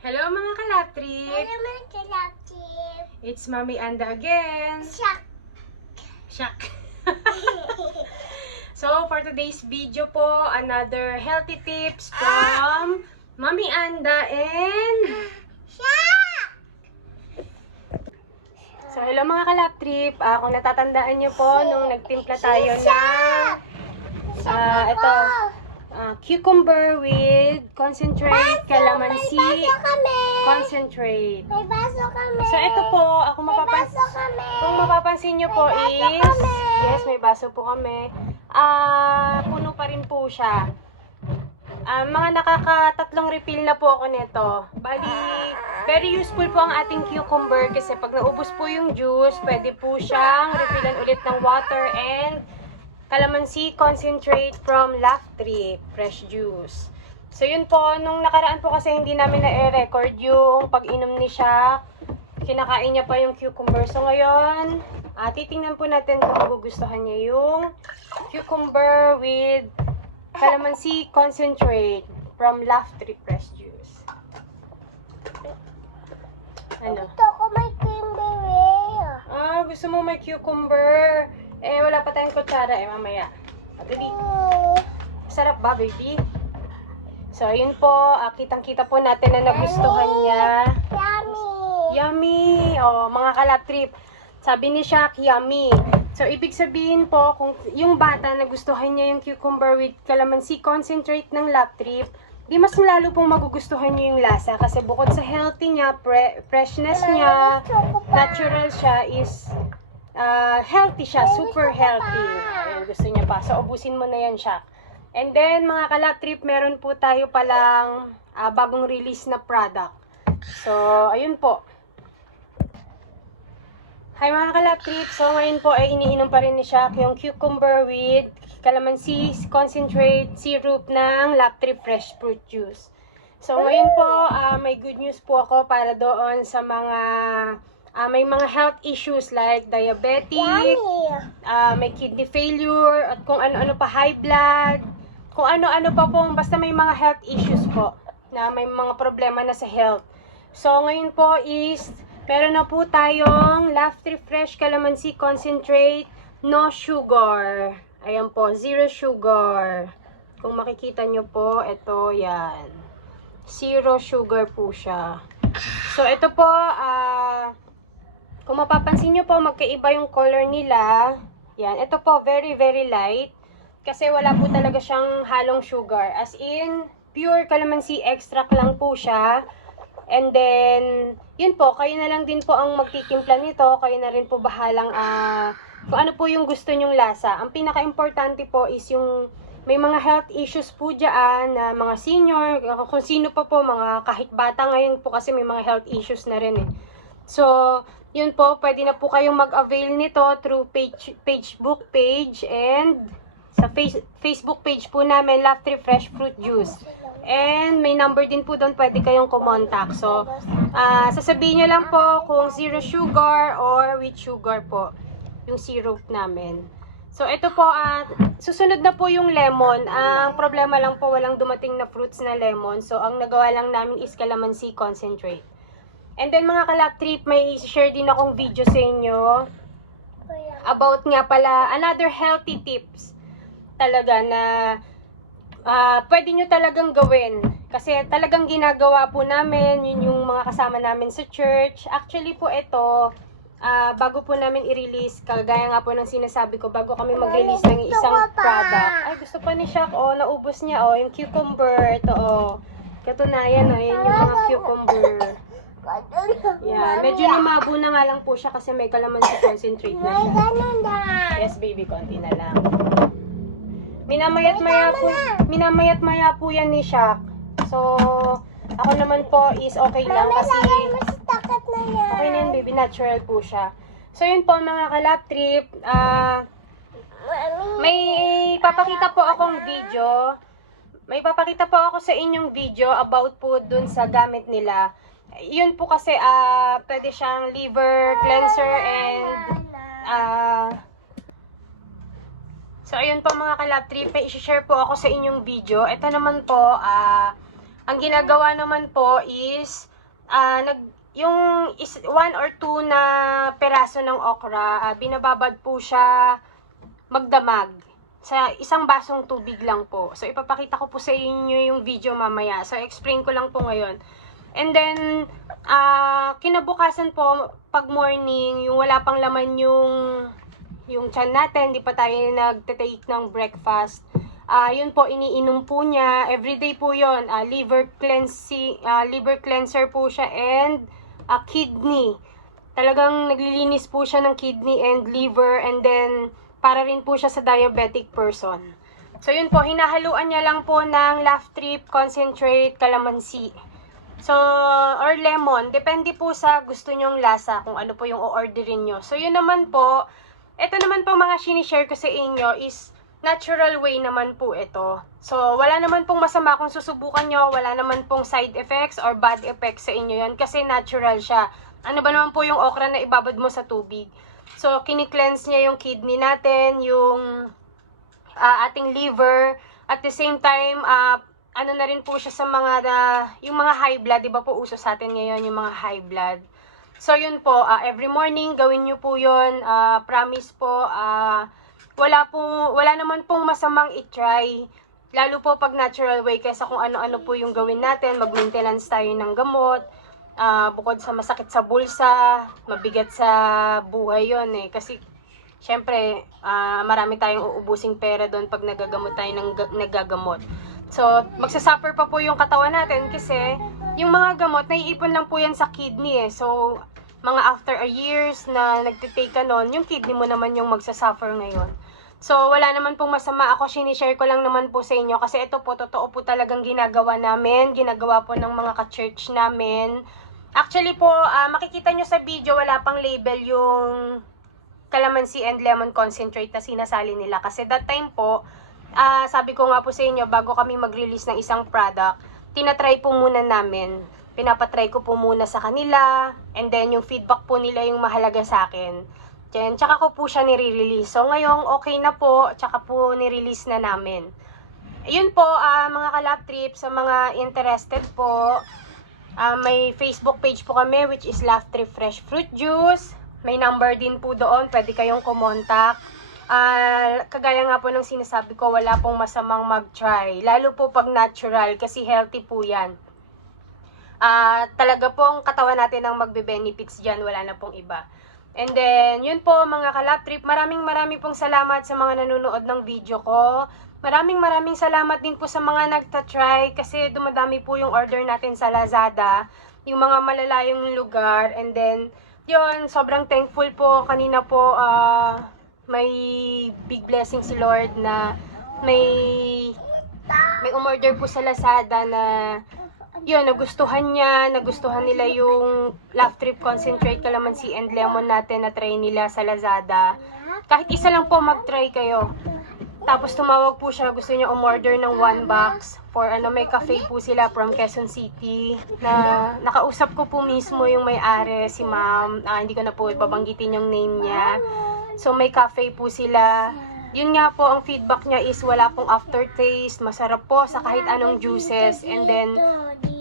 Hello mga kalaptrip! Hello mga kalaptrip! It's Mommy Anda again! Shock! Shock! So, for today's video po, another healthy tips from Mommy Anda and... Shock! So, hello mga kalaptrip! Kung natatandaan niyo po, nung nagtimpla tayo ng... ito, cucumber with concentrate, calamansi, May baso kami! concentrate. May baso kami! So, ito po, May baso kami! kung mapapansin nyo po May baso is, kami. yes, may baso po kami. Puno pa rin po siya. Mga nakakatatlong refill na po ako nito. Bali, very useful po ang ating cucumber kasi pag naubos po yung juice, pwede po siyang refillan ulit ng water and calamansi concentrate from Laftrip fresh juice. So yun po, nung nakaraan po kasi hindi namin na-record yung pag-inom ni Shaq. Kinakain niya pa yung cucumber. So ngayon, titingnan po natin kung magugustuhan niya yung cucumber with calamansi concentrate from Laftrip fresh juice. Ano? Gusto ko may cranberry. Gusto mo may cucumber? Wala pa tayong kutsara mamaya. Dali. Sarap ba, baby? So, ayun po. Kitang-kita po natin na nagustuhan niya. Yummy! Yummy! Mga kalaptrip. Sabi ni Shaq, yummy. So, ibig sabihin po, kung yung bata nagustuhan niya yung cucumber with calamansi concentrate ng Laftrip, di mas lalo pong magugustuhan niyo yung lasa. Kasi bukod sa healthy niya, freshness niya, natural siya, is healthy siya, super healthy. Ayun, gusto niya pa. So, ubusin mo na yan, Shaq. And then, mga kalaptrip, meron po tayo palang bagong release na product. So, ayun po. Hi mga kalaptrip. So, ngayon po ay iniinom pa rin ni Shaq yung cucumber with calamansi concentrate syrup ng Laftrip fresh fruit juice. So, ngayon po, may good news po ako para doon sa mga may mga health issues like diabetic, may kidney failure, at kung ano-ano pa, high blood, kung ano-ano pa po, basta may mga health issues po, na may mga problema na sa health. So, ngayon po is, meron na po tayong Laftrip Fresh Calamansi Concentrate, no sugar. Ayan po, zero sugar. Kung makikita nyo po, ito, yan. Zero sugar po siya. So, ito po, kung mapapansin nyo po, magkaiba yung color nila. Yan. Ito po, very, very light. Kasi wala po talaga siyang halong sugar. As in, pure calamansi extract lang po siya. And then, yun po, kayo na lang din po ang magtitimpla nito. Kayo na rin po bahalang kung ano po yung gusto nyong lasa. Ang pinaka-importante po is yung may mga health issues po dyan, na mga senior, kung sino pa po, mga kahit bata ngayon po kasi may mga health issues na rin eh. So, yun po, pwede na po kayong mag-avail nito through Facebook page and sa Facebook page po namin, Laftrip Fresh Fruit Juice. And may number din po doon, pwede kayong kumontak. So, sasabihin nyo lang po kung zero sugar or with sugar po, yung syrup namin. So, ito po, susunod na po yung lemon. Ang problema lang po, walang dumating na fruits na lemon. So, ang nagawa lang namin is calamansi concentrate. And then mga kalaptrip, may share din akong video sa inyo about nga pala another healthy tips talaga na pwede nyo talagang gawin. Kasi talagang ginagawa po namin, yun yung mga kasama namin sa church. Actually po ito, bago po namin i-release, kagaya nga po ng sinasabi ko, bago kami mag-release ng isang product. Ay, gusto pa ni Shaq, naubos niya, yung cucumber, ito, katunayan, yun yung mga cucumber. Yeah, medyo lumabo na nga lang po siya kasi may calamansi concentrate na siya. Yes, baby, konti na lang. Minamayat-maya po yan ni Shaq. So, ako naman po is okay lang kasi okay na yun, baby, natural po siya. So, yun po mga kalaptrip. May papakita po akong video. May papakita po ako sa inyong video about po dun sa gamit nila. Yun po kasi, pwede siyang liver cleanser and, so, ayun po mga kalaptrip, i-share po ako sa inyong video. Ito naman po, ang ginagawa naman po is, one or two na peraso ng okra, binababad po siya magdamag sa isang basong tubig lang po. So, ipapakita ko po sa inyo yung video mamaya. So, explain ko lang po ngayon. And then, kinabukasan po, pag morning, yung wala pang laman yung tiyan natin, di pa tayo nagte-take ng breakfast. Yun po, iniinom po niya. Everyday po yun. Liver cleanser po siya and kidney. Talagang naglilinis po siya ng kidney and liver, and then para rin po siya sa diabetic person. So yun po, hinahaluan niya lang po ng Laftrip concentrate calamansi. So, or lemon. Depende po sa gusto nyong lasa kung ano po yung o-orderin nyo. So yun naman po, ito naman po mga sinishare ko sa inyo is natural way naman po ito. So, wala naman pong masama kung susubukan nyo. Wala naman pong side effects or bad effects sa inyo yan kasi natural siya. Ano ba naman po yung okra na ibabad mo sa tubig? So, kini-cleanse niya yung kidney natin, yung ating liver. At the same time, ano na rin po siya sa mga, yung mga high blood, di ba po uso sa atin ngayon yung mga high blood. So, yun po, every morning, gawin nyo po yun. Promise po, wala naman pong masamang i-try. Lalo po pag natural way, kaysa kung ano-ano po yung gawin natin, mag-maintenance tayo ng gamot. Bukod sa masakit sa bulsa, mabigat sa buhay yon eh. Kasi, syempre, marami tayong uubusing pera doon pag nagagamot tayo nagagamot. So, magsasuffer pa po yung katawan natin kasi yung mga gamot, naiipon lang po yan sa kidney eh. So, mga after a years na nagtitake ka nun, yung kidney mo naman yung magsasuffer ngayon. So, wala naman pong masama. Ako, sinishare ko lang naman po sa inyo kasi ito po, totoo po talagang ginagawa namin. Ginagawa po ng mga ka-church namin. Actually po, makikita nyo sa video, wala pang label yung calamansi and lemon concentrate na sinasali nila. Kasi that time po, sabi ko nga po sa inyo, bago kami mag-release ng isang product, tinatry po muna namin. Pinapatry ko po muna sa kanila, and then yung feedback po nila yung mahalaga sa akin. Then, tsaka ko po siya nire-release. So, ngayong okay na po, tsaka po nire-release na namin. Ayun po, mga ka-Laftrip, sa mga interested po, may Facebook page po kami, which is Laftrip Fresh Fruit Juice. May number din po doon, pwede kayong kumontak. Kagaya nga po ng sinasabi ko, wala pong masamang mag-try. Lalo po pag natural, kasi healthy po yan. Talaga pong katawan natin ang magbe-benefits dyan, wala na pong iba. And then, yun po mga ka-Laftrip, maraming pong salamat sa mga nanonood ng video ko. Maraming salamat din po sa mga nagta-try kasi dumadami po yung order natin sa Lazada, yung mga malalayong lugar. And then, yun, sobrang thankful po. Kanina po, may big blessing si Lord na may umorder po sa Lazada na yun, nagustuhan nila yung Laftrip concentrate calamansi and lemon natin na try nila sa Lazada. Kahit isa lang po mag-try kayo. Tapos tumawag po siya, gusto niya umorder ng 1 box for may cafe po sila from Quezon City na nakausap ko po mismo yung may-ari, si ma'am. Hindi ko na po babanggitin yung name niya. So may cafe po sila. Yun nga po, ang feedback niya is wala pong aftertaste, masarap po sa kahit anong juices. And then,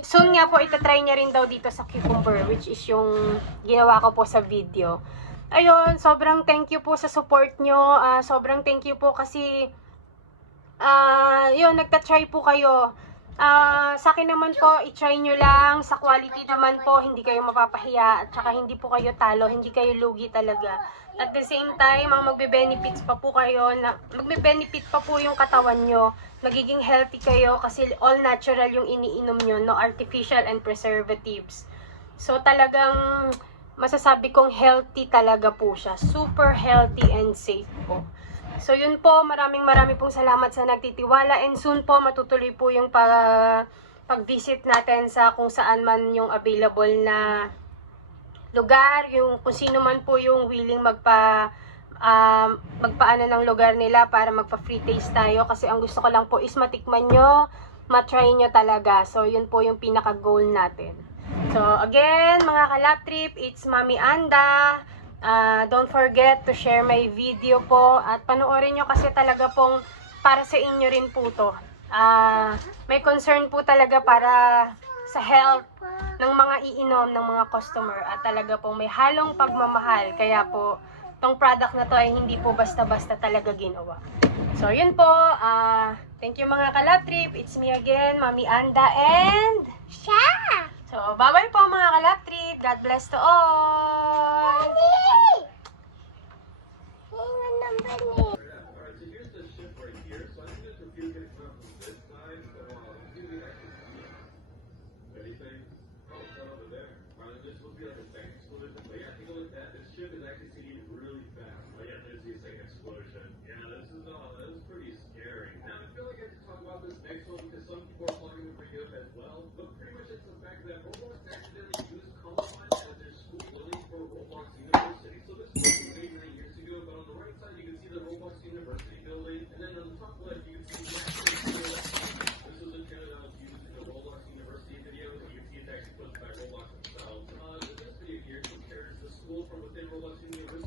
soon nga po, itatry niya rin daw dito sa cucumber, which is yung ginawa ko po sa video. Ayun, sobrang thank you po sa support nyo. Sobrang thank you po kasi, yun, nagtatry po kayo. Sa akin naman po, i-try nyo lang. Sa quality naman po, hindi kayo mapapahiya. At saka hindi po kayo talo, hindi kayo lugi talaga. At the same time, ang magbe-benefits pa po kayo, magbe-benefit pa po yung katawan nyo. Magiging healthy kayo kasi all natural yung iniinom nyo, no artificial and preservatives. So talagang masasabi kong healthy talaga po siya. Super healthy and safe po. So yun po, maraming pong salamat sa nagtitiwala, and soon po matutuloy po yung pag-visit natin sa kung saan man yung available na lugar, yung kung sino man po yung willing magpaano ng lugar nila para magpa-free taste tayo, kasi ang gusto ko lang po is matikman nyo, matry nyo talaga. So yun po yung pinaka-goal natin. So again, mga ka-Laftrip, it's Mami Anda. Don't forget to share my video po at panoorin nyo kasi talaga pong para sa inyo rin po to. May concern po talaga para sa health ng mga iinom ng mga customer at talaga pong may halong pagmamahal. Kaya po, tong product na to ay hindi po basta-basta talaga ginawa. So, yun po. Thank you mga kalab trip. It's me again, Mami Anda and... Siya! So, bye-bye po mga kalab trip. God bless to all! Honey! Hingan ng bani. From within Roblox University.